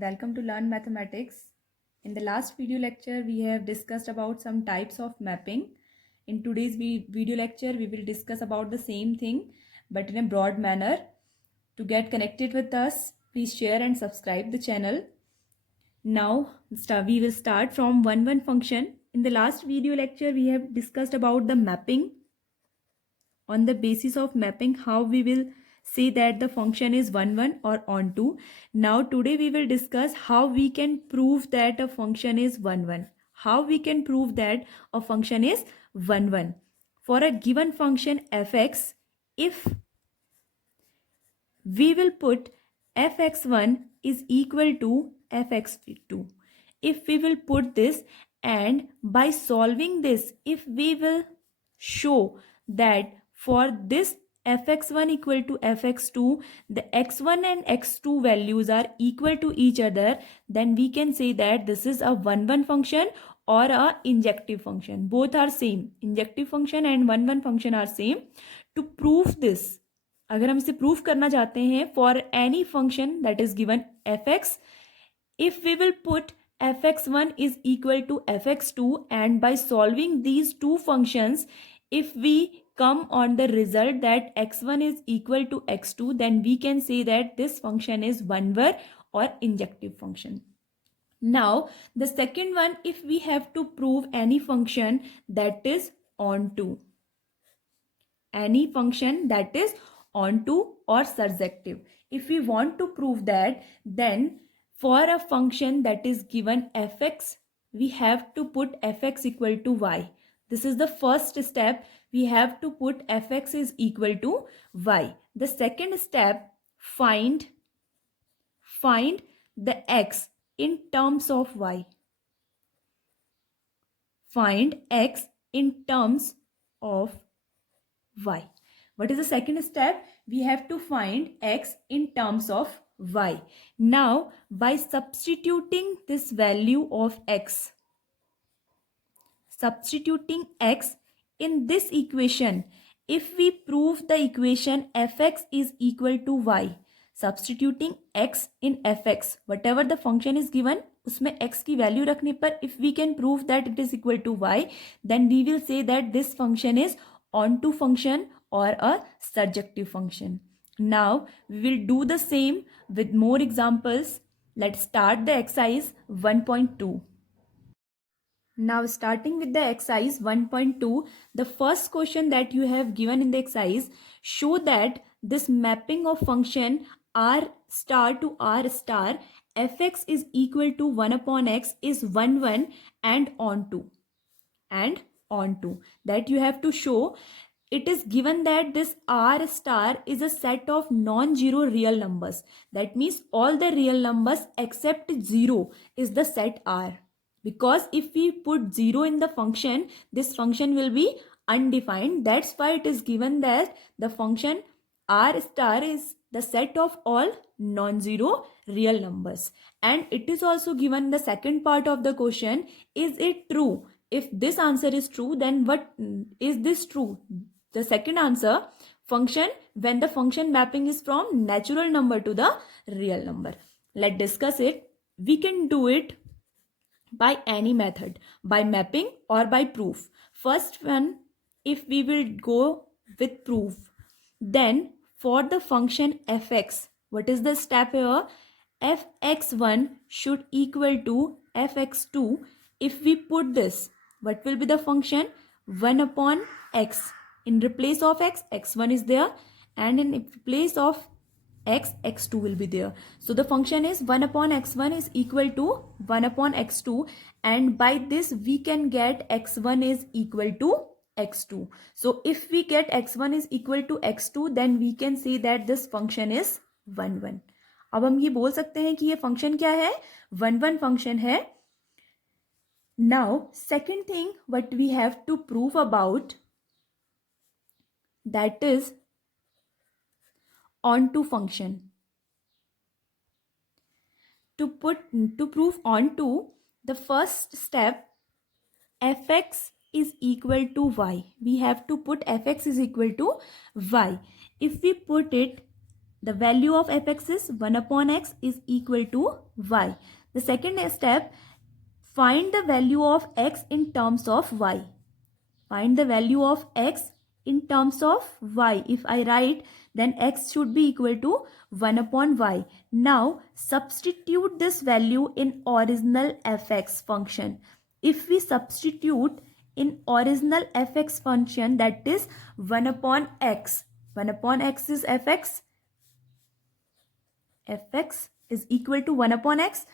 Welcome to Learn Mathematics. In the last video lecture, we have discussed about some types of mapping. In today's video lecture, we will discuss about the same thing but in a broad manner. To get connected with us, please share and subscribe the channel. Now, we will start from 1-1 function. In the last video lecture, we have discussed about the mapping. On the basis of mapping, how we will say that the function is 1-1 or onto. Now today we will discuss how we can prove that a function is 1-1. How we can prove that a function is 1-1. For a given function fx, if we will put fx1 is equal to fx2. If we will put this, and by solving this, if we will show that for this fx1 equal to fx2, the x1 and x2 values are equal to each other, then we can say that this is a 1-1 function or a injective function. Both are same. Injective function and 1-1 function are same. To prove this, अगर हम इसे proof करना चाहते हैं for any function that is given fx, if we will put fx1 is equal to fx2, and by solving these two functions, if we come on the result that x1 is equal to x2, then we can say that this function is 1-1 or injective function. Now the second one, if we have to prove any function that is onto, any function that is onto or surjective, if we want to prove that, then for a function that is given fx, we have to put fx equal to y. This is the first step. We have to put fx is equal to y. The second step, find the x in terms of y. Find x in terms of y. What is the second step? We have to find x in terms of y. Now, by substituting this value of x, substituting x in this equation, if we prove the equation fx is equal to y, substituting x in fx, whatever the function is given, उसमें x की value रखने पर if we can prove that it is equal to y, then we will say that this function is onto function or a surjective function. Now we will do the same with more examples. Let's start the exercise 1.2. Now starting with the exercise 1.2, the first question that you have given in the exercise, show that this mapping of function r star to r star fx is equal to 1 upon x is 1-1 and onto. That you have to show. It is given that this r star is a set of non-zero real numbers. That means all the real numbers except 0 is the set r. Because if we put 0 in the function, this function will be undefined. That's why it is given that the function r star is the set of all non-zero real numbers. And it is also given the second part of the question, is it true? If this answer is true, then what is this true? The second answer, function when the function mapping is from natural number to the real number. Let's discuss it. We can do it by any method, by mapping or by proof. First one, if we will go with proof, then for the function fx, what is the step here? Fx1 should equal to fx2. If we put this, what will be the function? 1 upon x. In replace of x, x1 is there, and in place of x, x2 will be there. So the function is 1 upon x1 is equal to 1 upon x2, and by this we can get x1 is equal to x2. So if we get x1 is equal to x2, then we can say that this function is 1-1. अब हम ये बोल सकते हैं कि ये function क्या है? 1-1 function है. Now second thing what we have to prove about, that is onto function. To prove onto, the first step, fx is equal to y. We have to put fx is equal to y. If we put it, the value of fx is 1 upon x is equal to y. The second step, find the value of x in terms of y. Find the value of x in terms of y. If I write, then x should be equal to 1 upon y. Now substitute this value in original fx function. If we substitute in original fx function, that is 1 upon x. 1 upon x is fx. Fx is equal to 1 upon x.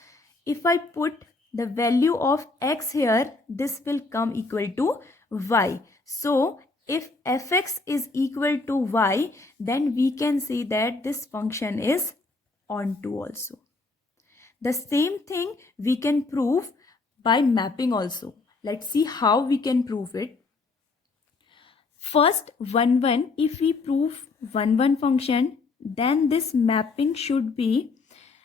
If I put the value of x here, this will come equal to y. So if fx is equal to y, then we can say that this function is onto also. The same thing we can prove by mapping also. Let's see how we can prove it. First, 1 1, if we prove 1 1 function, then this mapping should be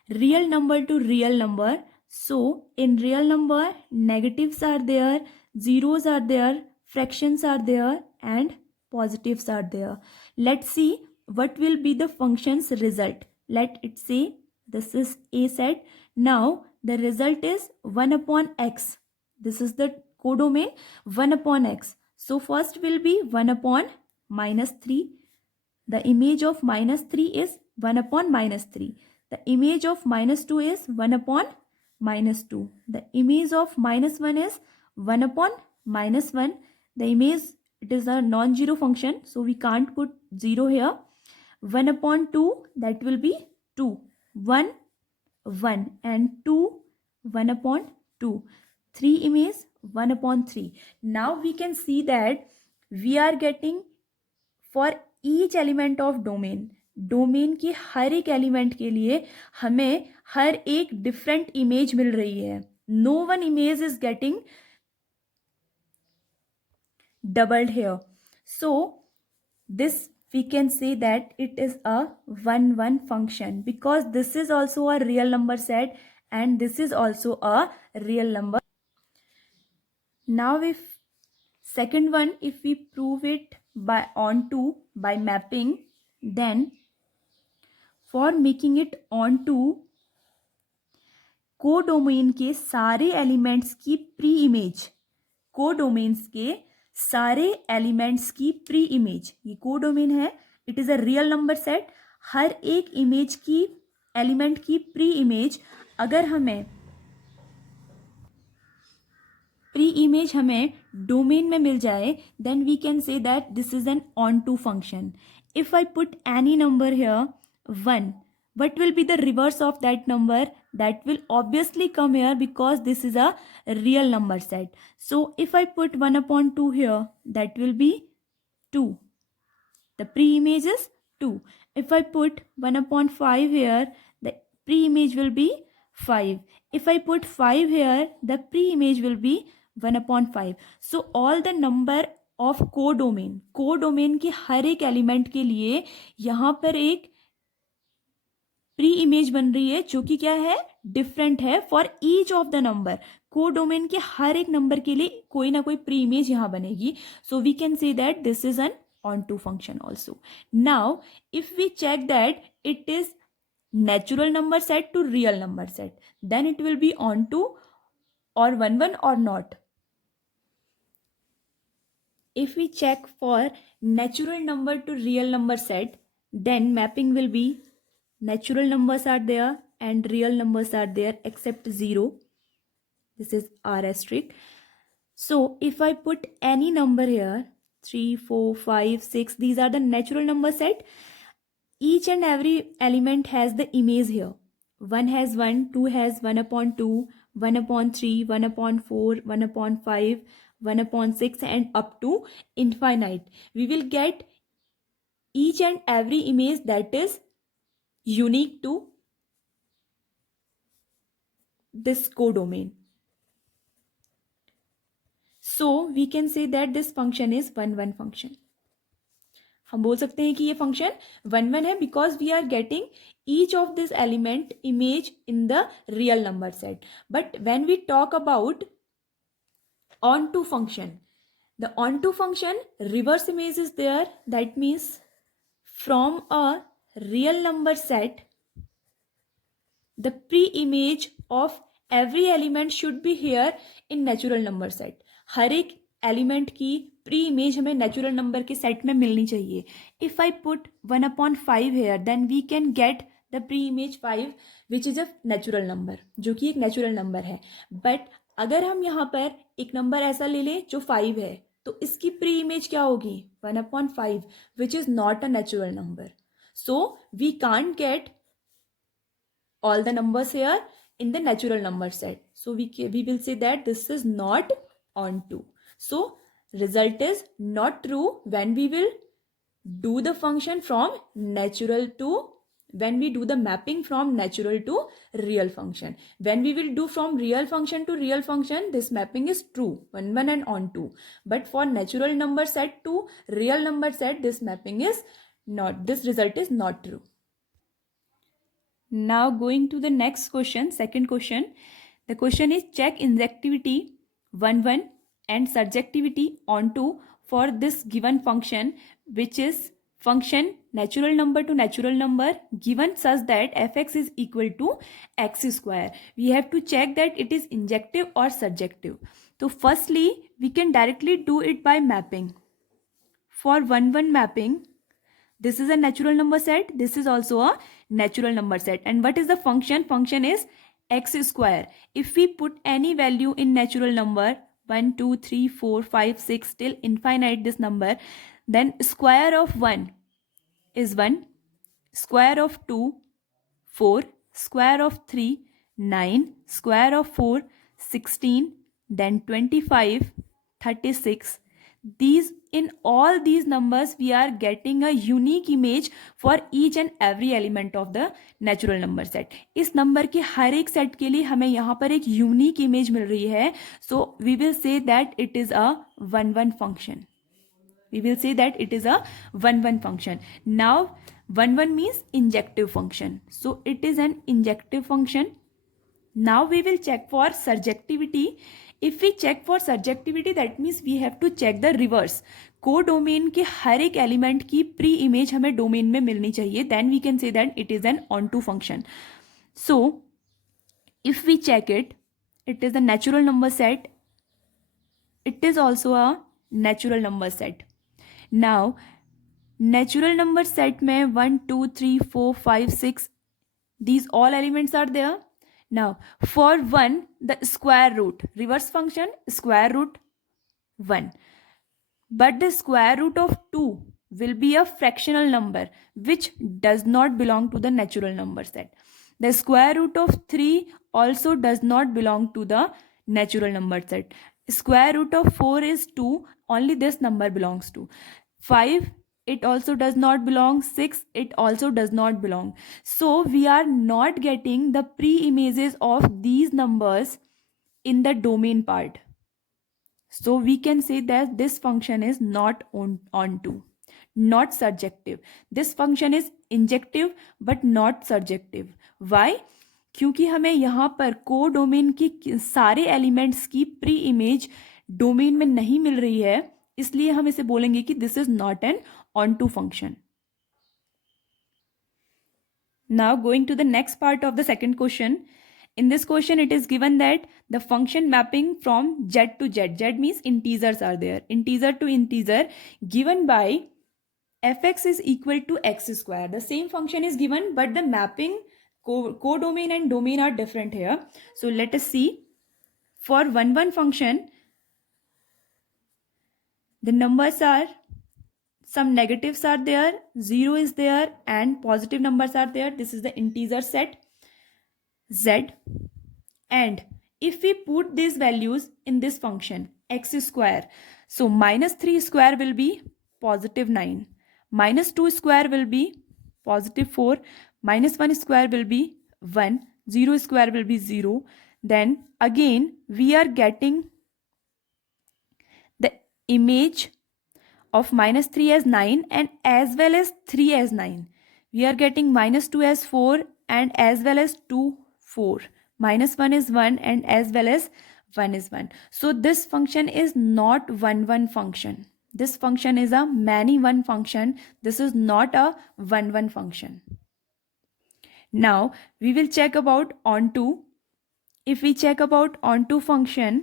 real number to real number. So in real number, negatives are there, zeros are there, fractions are there, and positives are there. Let's see what will be the function's result. Let it say this is a set. Now the result is 1 upon x. This is the codomain 1 upon x. So first will be 1 upon minus 3. The image of minus 3 is 1 upon minus 3. The image of minus 2 is 1 upon minus 2. The image of minus 1 is 1 upon minus 1. The image, it is a non-zero function, so we can't put 0 here. 1 upon 2, that will be 2. 1, 1 and 2, 1 upon 2. 3 image, 1 upon 3. Now we can see that we are getting for each element of domain. Domain के हर एक element के लिए हमें हर एक different image मिल रही है. No one image is getting doubled here. So this we can say that it is a 1 1 function, because this is also a real number set and this is also a real number. Now if second one, if we prove it by onto by mapping, then for making it onto, codomain के सारे elements की pre image, कोडोमेन्स के सारे elements की preimage, ये codomain है, it is a real number set. हर एक इमेज की एलिमेंट की प्री इमेज, अगर हमें प्री इमेज हमें डोमेन में मिल जाए, then we can say that this is an onto function. If I put any number here 1, what will be the reverse of that number? That will obviously come here, because this is a real number set. So if I put 1 upon 2 here, that will be 2. The pre-image is 2. If I put 1 upon 5 here, the pre-image will be 5. If I put 5 here, the pre-image will be 1 upon 5. So all the number of codomain के हर एक element के लिए यहाँ पर एक pre image बन रही है, जो कि क्या है, डिफरेंट है for each of the number. Codomain के हर एक नंबर के लिए कोई ना कोई प्री इमेज यहाँ बनेगी. So we can say that this is an onto function also. Now if we check that it is natural number set to real number set, then it will be onto or 1 1 or not. If we check for natural number to real number set, then mapping will be natural numbers are there and real numbers are there except 0. This is R asterisk. So if I put any number here, 3 4 5 6, these are the natural number set. Each and every element has the image here. 1 has 1, 2 has 1 upon 2, 1 upon 3, 1 upon 4, 1 upon 5, 1 upon 6 and up to infinite. We will get each and every image that is unique to this codomain. So we can say that this function is 1 1 function. हम बोल सकते हैं कि ये function 1 1 है, because we are getting each of this element image in the real number set. But when we talk about onto function, the onto function reverse image is there. That means from a real number set, the pre-image of every element should be here in natural number set. हर एक element की preimage हमें natural number के set में मिलनी चाहिए. If I put 1/5 here then we can get the preimage 5 which is a natural number, जो कि एक नेचुरल नंबर है. बट अगर हम यहाँ पर एक नंबर ऐसा ले लें जो 5 है, तो इसकी प्री इमेज क्या होगी? 1/5 which is not a natural number. So we can't get all the numbers here in the natural number set. So we will say that this is not onto. So result is not true when we will do the function from natural to, when we do the mapping from natural to real function. When we will do from real function to real function, this mapping is true, 1 1 and onto. But for natural number set to real number set, this mapping is not, this result is not true. Now going to the next question, second question. The question is check injectivity 1 1 and surjectivity onto for this given function, which is function natural number to natural number given such that fx is equal to x square. We have to check that it is injective or surjective. So firstly we can directly do it by mapping. For 1 1 mapping, this is a natural number set, this is also a natural number set. And what is the function? Function is x square. If we put any value in natural number 1 2 3 4 5 6 till infinite this number, then square of 1 is 1, square of 2 4, square of 3 9, square of 4 16, then 25 36. These, in all these numbers we are getting a unique image for each and every element of the natural number set. इस number के हर एक set के लिए हमें यहाँ पर एक unique image मिल रही है. So we will say that it is a 1 1 function. We will say that it is a 1 1 function. Now 1 1 means injective function. So it is an injective function. Now we will check for surjectivity. If we check for surjectivity, that means we have to check the reverse. Codomain के हर एक element की preimage हमें domain में मिलनी चाहिए. Then we can say that it is an onto function. So if we check it, it is a natural number set. It is also a natural number set. Now natural number set में 1 2 3 4 5 6 these all elements are there. Now for 1 the square root, reverse function square root 1, but the square root of 2 will be a fractional number which does not belong to the natural number set. The square root of 3 also does not belong to the natural number set. Square root of 4 is 2, only this number belongs to. 5, it also does not belong. 6, it also does not belong. So we are not getting the pre-images of these numbers in the domain part. So we can say that this function is not onto, not surjective. This function is injective but not surjective. Why? क्योंकि हमें यहाँ पर को domain की सारे elements की pre image domain में नहीं मिल रही है, इसलिए हम इसे बोलेंगे कि this is not N onto function. Now going to the next part of the second question. In this question it is given that the function mapping from z to z, z means integers are there, integer to integer given by fx is equal to x square. The same function is given but the mapping codomain and domain are different here. So let us see. For 1 1 function the numbers are, some negatives are there, 0 is there and positive numbers are there. This is the integer set z, and if we put these values in this function x square, so -3 square will be positive 9, -2 square will be positive 4, -1 square will be 1, 0 square will be 0. Then again we are getting the image of -3 as 9 and as well as 3 as 9. We are getting -2 as 4 and as well as 2 4. -1 is 1 and as well as 1 is 1. So this function is not 1 1 function. this function is a many one function. This is not a one function. Now we will check about onto. If we check about onto function,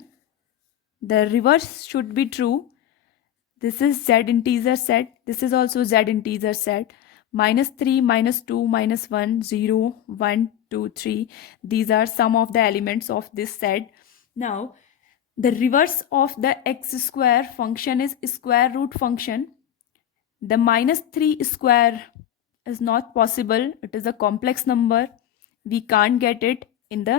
the reverse should be true. This is z integer set. This is also z integer set. -3, -2, -1, 0, 1, 2, 3. These are some of the elements of this set. Now, the reverse of the x square function is square root function. The -3 square is not possible. It is a complex number. We can't get it in the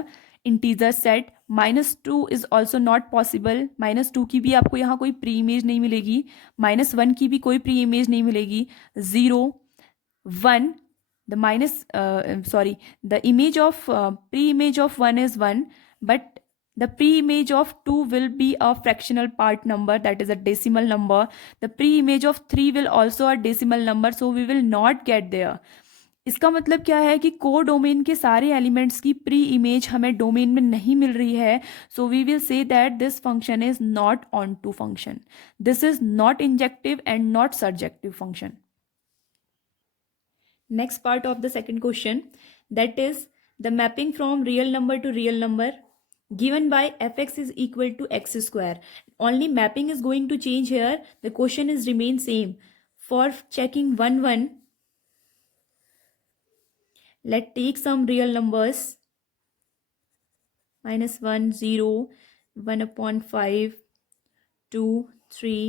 integer set. -2 is also not possible. -2 की भी आपको यहाँ कोई pre image नहीं मिलेगी. -1 की भी कोई प्री इमेज नहीं मिलेगी. 0, 1, the image of pre-image of 1 is 1, but the pre-image of 2 will be a fractional part number, that is a decimal number. The pre-image of 3 will also a decimal number, so we will not get there. इसका मतलब क्या है कि को domain के सारे elements की preimage हमें डोमेन में नहीं मिल रही है. So we will say that this function is not onto function. This is not injective and not surjective function. Next part of the second question, that is the mapping from real number to real number given by fx is equal to x square. Only mapping is going to change here. The question is remain same. For checking 1 1, let's take some real numbers. -1, 0, 1/5, 2, 3.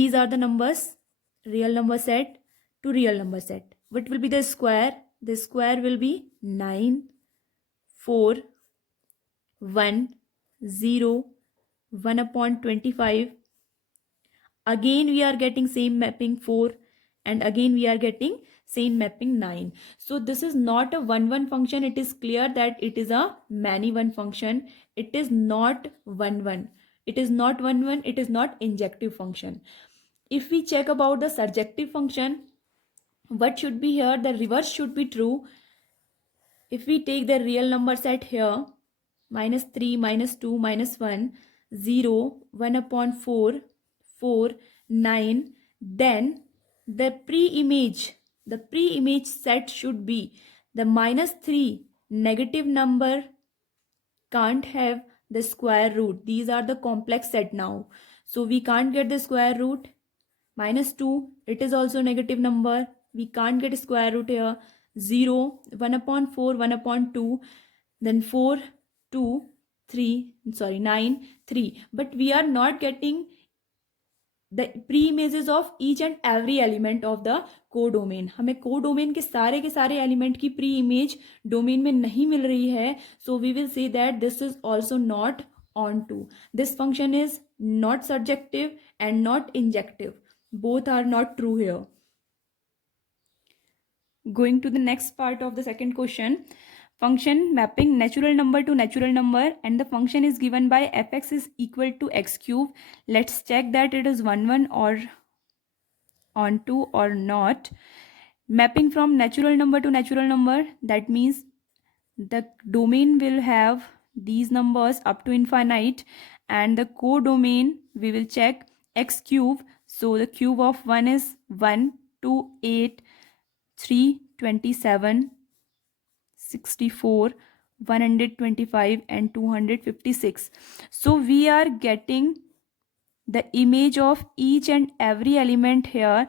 These are the numbers, real number set to real number set. What will be the square? The square will be 9, 4, 1, 0, 1/25. Again we are getting same mapping 4, and again we are getting same mapping 9. So this is not a 1 1 function. It is clear that it is a many one function. It is not 1 1. It is not 1 1. It is not injective function. If we check about the surjective function, what should be here? The reverse should be true. If we take the real number set here, -3, -2, -1, 0, 1/4, 4, 9, then the pre-image set should be the -3 negative number can't have the square root. These are the complex set now, so we can't get the square root. -2, it is also negative number. We can't get square root here. 0, 1/4, 1/2, then 4, 2, 3, 9, 3. But we are not getting the pre-images of each and every element of the codomain. हमें codomain के सारे element की pre image domain में नहीं मिल रही है. So we will say that this is also not onto. This function is not surjective and not injective. Both are not true here. Going to the next part of the second question, function mapping natural number to natural number, and the function is given by fx is equal to x cube. Let's check that it is 1 1 or onto or not. Mapping from natural number to natural number, that means the domain will have these numbers up to infinite, and the codomain we will check x cube. So the cube of 1 is 1, 2, 8, 3, 27, 64, 125 and 256. So we are getting the image of each and every element here,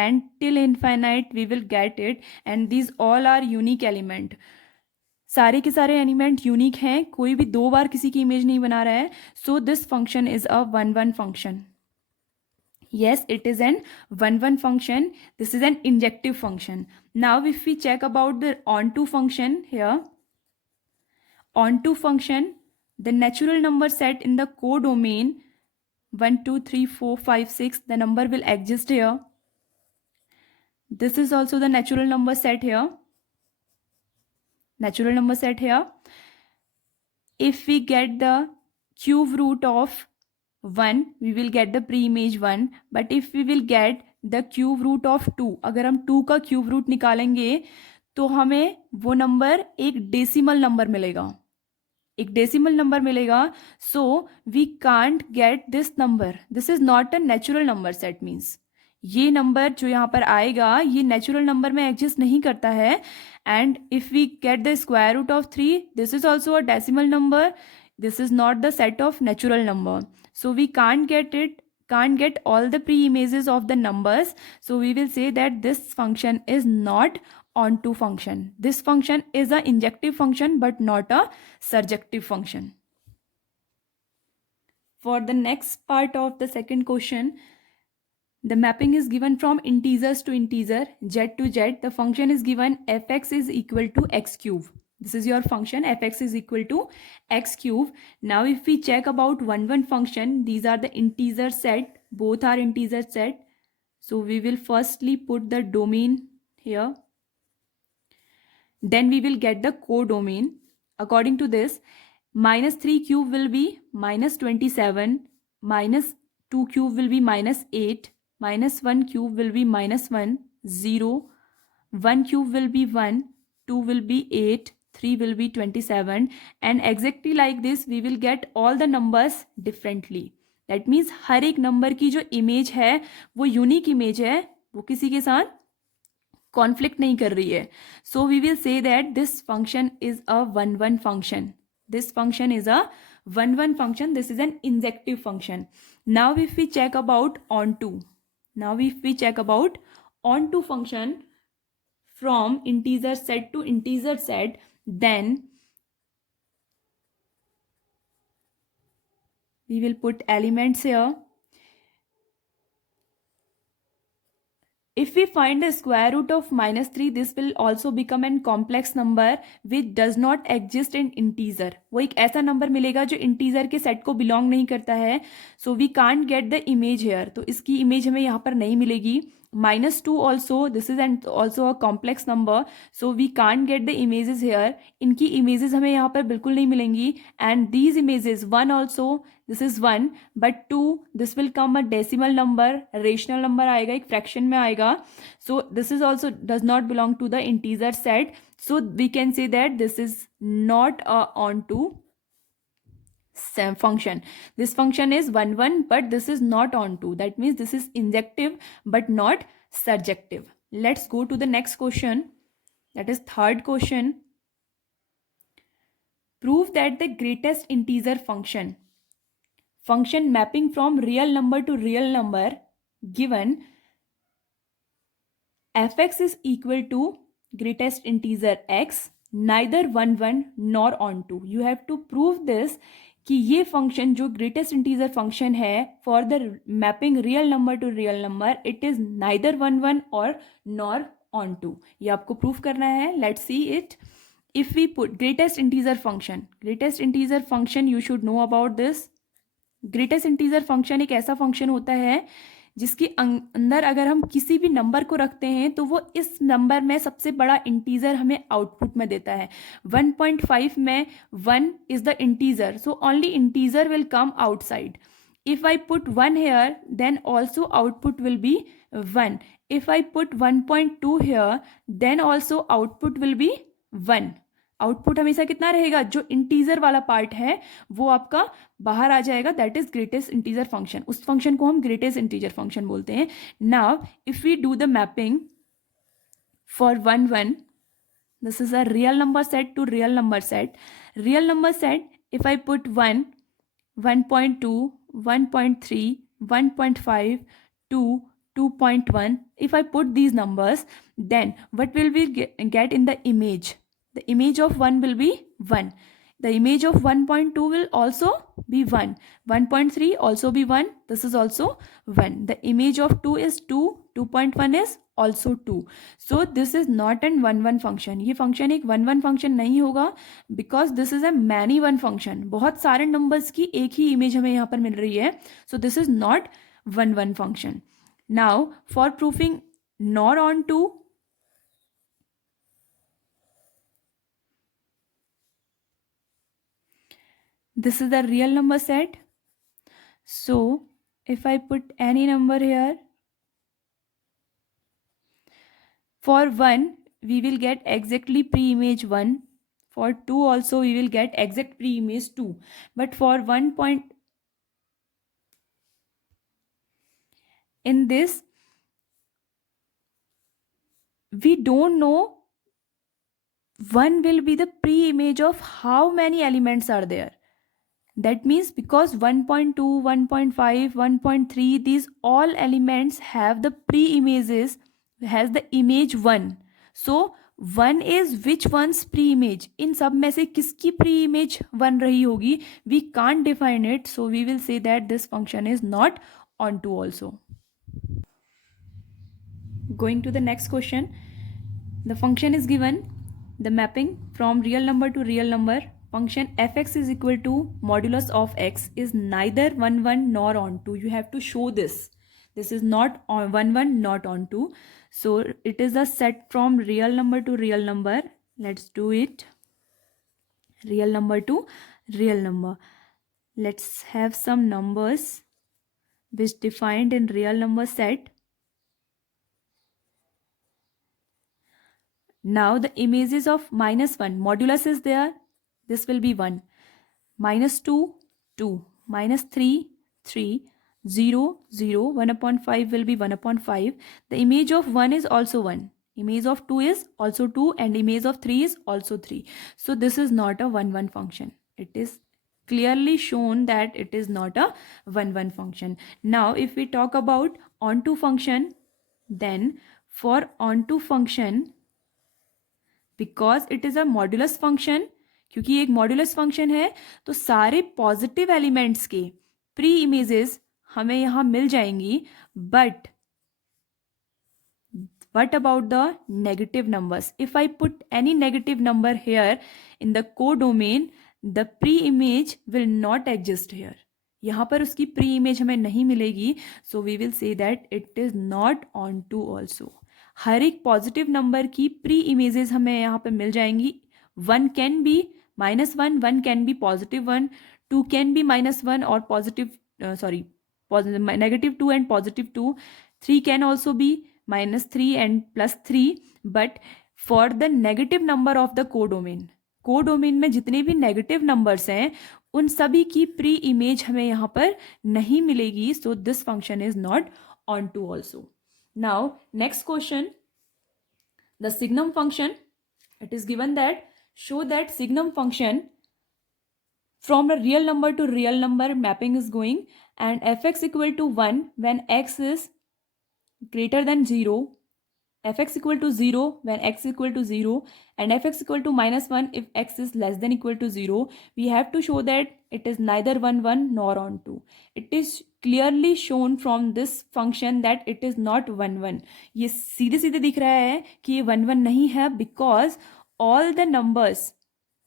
and till infinite we will get it, and these all are unique element. सारे के सारे element unique हैं. कोई भी 2 बार किसी की image नहीं बना रहा है. सो this function is a 1 1 function. Yes, it is an 1 1 function. This is an injective function. Now if we check about the onto function here, onto function, the natural number set in the codomain 1 2 3 4 5 6, the number will exist here. This is also the natural number set here. Natural number set here. If we get the cube root of 1, we will get the pre-image 1. But if we will get the cube root of 2, अगर हम 2 का cube root निकालेंगे तो हमें वो number एक decimal number मिलेगा. एक डेसिमल नंबर मिलेगा. So we can't get this number. This is not a natural number set. Means ये नंबर जो यहाँ पर आएगा ये नेचुरल नंबर में एग्जिस्ट नहीं करता है. And if we get the square root of 3, this is also a decimal number. This is not the set of natural number. So we can't get all the pre-images of the numbers. So we will say that this function is not onto function. This function is a injective function but not a surjective function. For the next part of the second question, the mapping is given from integers to integer, z to z. The function is given fx is equal to x cube. This is your function fx is equal to x cube. Now if we check about 1 function, these are the integer set, both are integer set. So we will firstly put the domain here. Then we will get the codomain. According to this, -3 cube will be -27, -2 cube will be -8, -1 cube will be -1, 0, 1 cube will be 1, 2 will be 8, 3 will be 27, and exactly like this we will get all the numbers differently. That means हर एक number की जो image है वो unique image है, वो किसी के साथ कॉन्फ्लिक्ट नहीं कर रही है. So we will say that this function is a 1-1 function. This function is a 1-1 function. This is an injective function. Now if we check about onto function from integer set to integer set, then we will put elements here. If we find the square root of -3, this will also become an complex number which does not exist in integer. वो एक ऐसा number मिलेगा जो integer के set को belong नहीं करता है. So we can't get the image here. तो इसकी इमेज हमें यहाँ पर नहीं मिलेगी. -2 also, this is also a complex number, so we can't get the images here. इनकी images हमें यहाँ पर बिल्कुल नहीं मिलेंगी. And these images 1 also, this is 1, but 2, this will come a decimal number, rational number आएगा, एक fraction में आएगा. So this is also does not belong to the integer set. So we can say that this is not a onto function. This function is 1-1, but this is not onto. That means this is injective but not surjective. Let's go to the next question. That is third question. Prove that the greatest integer function mapping from real number to real number given fx is equal to greatest integer x, neither 1-1 nor onto. You have to prove this कि ये function जो greatest integer function है for the mapping real number two real number, it is neither 1-1 और nor on to. ये आपको proof करना है. Let's see it. If we put greatest integer function you should know about this. Greatest integer function एक ऐसा function होता है जिसके अंदर अगर हम किसी भी नंबर को रखते हैं तो वो इस नंबर में सबसे बड़ा इंटीजर हमें आउटपुट में देता है. 1.5 में 1 is the integer, so only integer will come outside. If I put 1 here then also output will be 1. If I put 1.2 here then also output will be 1. Output हमेशा कितना रहेगा, जो इंटीजर वाला पार्ट है वो आपका बाहर आ जाएगा. That is greatest integer function. उस फंक्शन को हम ग्रेटेस्ट इंटीजर फंक्शन बोलते हैं. Now if we do the mapping for 1-1, this is a real number set to real number set. Real number set, if I put 1, 1.2, 1.3, 1.5, 2, 2.1, if I put these numbers, then what will we get in the image? The image of 1 will be 1. The image of 1.2 will also be 1. 1.3 also be 1. This is also 1. The image of 2 is 2. 2.1 is also 2. So this is not an 1-1 function. ये function एक 1-1 function नहीं होगा because this is a many one function. बहुत सारे numbers की एक ही image हमें यहाँ पर मिल रही है. So this is not 1-1 function. Now for proving nor onto, this is the real number set. So if I put any number here, for 1 we will get exactly pre-image 1. For 2 also we will get exact pre-image 2. But for 1 point, in this we don't know 1 will be the pre-image of how many elements are there. That means because 1.2, 1.5, 1.3, these all elements have the pre-images, has the image 1. So 1 is which one's pre-image? इन सब में से किसकी pre-image 1 रही होगी? We can't define it, so we will say that this function is not onto also. Going to the next question. The function is given, the mapping from real number to real number. Function fx is equal to modulus of x is neither 1 1 nor onto. You have to show this. This is not on 1 1, not onto. So it is a set from real number to real number. Let's do it. Real number to real number. Let's have some numbers which defined in real number set. Now the images of minus 1, modulus is there, this will be 1. Minus 2, 2. Minus 3, 3. 0, 0. 1 upon 5 will be 1 upon 5. The image of 1 is also 1. Image of 2 is also 2 and image of 3 is also 3. So this is not a 1 1 function. It is clearly shown that it is not a 1 1 function. Now if we talk about onto function, then for onto function, because it is a modulus function, क्योंकि एक modulus function है तो सारे positive elements के pre images हमें यहाँ मिल जाएंगी. But what about the negative numbers? If I put any negative number here in the codomain, the pre-image will not exist here. यहाँ पर उसकी pre-image हमें नहीं मिलेगी. So we will say that it is not onto also. हर एक positive number की pre images हमें यहाँ पे मिल जाएंगी. 1 can be -1, 1 can be +1, 2 can be -1 और positive -2 and +2, 3 can also be -3 and +3. But for the negative number of the codomain में जितने भी नेगेटिव नंबर्स हैं उन सभी की प्री इमेज हमें यहाँ पर नहीं मिलेगी. So this function is not onto also. Now next question, the signum function. It is given that show that signum function from a real number to real number mapping is going and fx equal to 1 when x is greater than 0, fx equal to 0 when x equal to 0 and fx equal to -1 if x is less than equal to 0. We have to show that it is neither 1 1 nor onto. It is clearly shown from this function that it is not 1 1. ये सीधे सीधे दिख रहा है कि ये 1 1 नहीं है because all the numbers,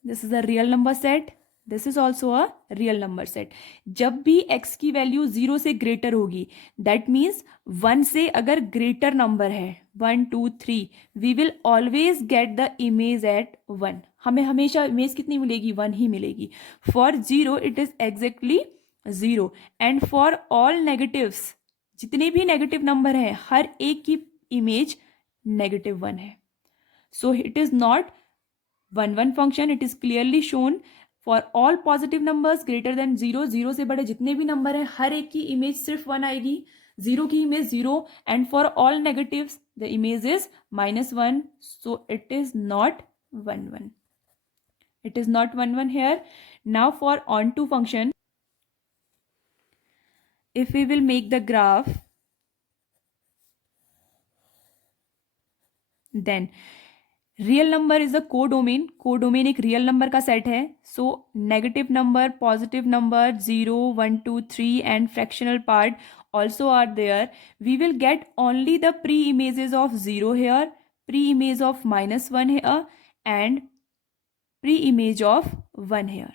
this is a real number set, this is also a real number set. जब भी x की वैल्यू 0 से ग्रेटर होगी, दैट मीन्स 1 से अगर ग्रेटर नंबर है 1 2 3, we will always get the image at 1. हमें हमेशा इमेज कितनी मिलेगी? 1 ही मिलेगी. For 0 it is exactly 0 and for all negatives, जितने भी नेगेटिव नंबर हैं हर एक की इमेज -1 है. So it is not 1 1 function. It is clearly shown for all positive numbers greater than 0, 0 से बड़े जितने भी नंबर हैं हर एक की इमेज सिर्फ 1 आएगी, 0 की image 0 and for all negatives the image is -1. So it is not 1 1. It is not 1 1 here. Now for onto function, if we will make the graph, then real number is a codomain. Codomain एक real number का set है. So negative number, positive number 0 1 2 3 and fractional part also are there. We will get only the pre-images of 0 here, pre-image of -1 here and pre-image of 1 here.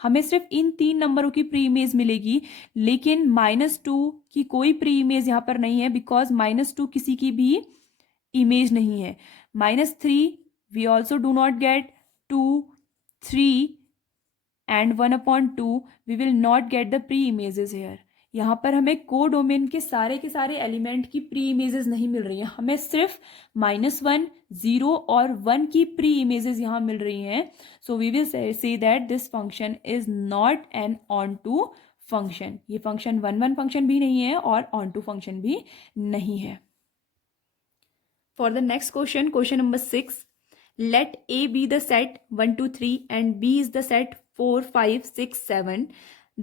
हमें सिर्फ इन 3 नंबरों की pre image मिलेगी, लेकिन -2 की कोई प्री इमेज यहाँ पर नहीं है बिकॉज -2 किसी की भी इमेज नहीं है. -3 we also do not get, 2 3 and 1/2 we will not get the pre images here. यहाँ पर हमें को डोमेन के सारे एलिमेंट की प्री इमेजेस नहीं मिल रही हैं, हमें सिर्फ -1, 0 और 1 की प्री इमेजेस यहाँ मिल रही हैं. So we will say that this function is not an onto function. ये फंक्शन 1 1 फंक्शन भी नहीं है और ऑन टू फंक्शन भी नहीं है. For the next question, question number 6, let A be the set 1 2 3 and B is the set 4 5 6 7.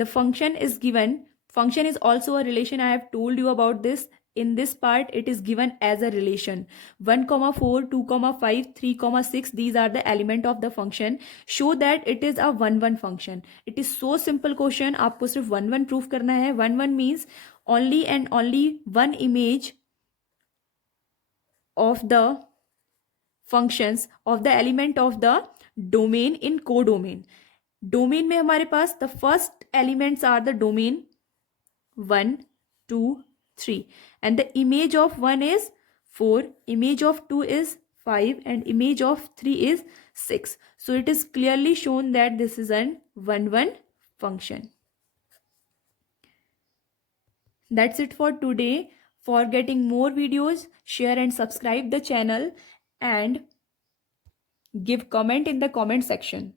The function is given. Function is also a relation. I have told you about this. In this part it is given as a relation. 1 4 2 5 3 6, these are the element of the function. Show that it is a 1 1 function. It is so simple question. आपको सिर्फ 1 1 proof करना है. 1 1 means only and only one image of the functions of the element of the domain in codomain. Domain में हमारे पास the first elements are the domain 1 2 3 and the image of 1 is 4, image of 2 is 5 and image of 3 is 6. So it is clearly shown that this is an 1 1 function. That's it for today. For getting more videos, share and subscribe the channel and give comment in the comment section.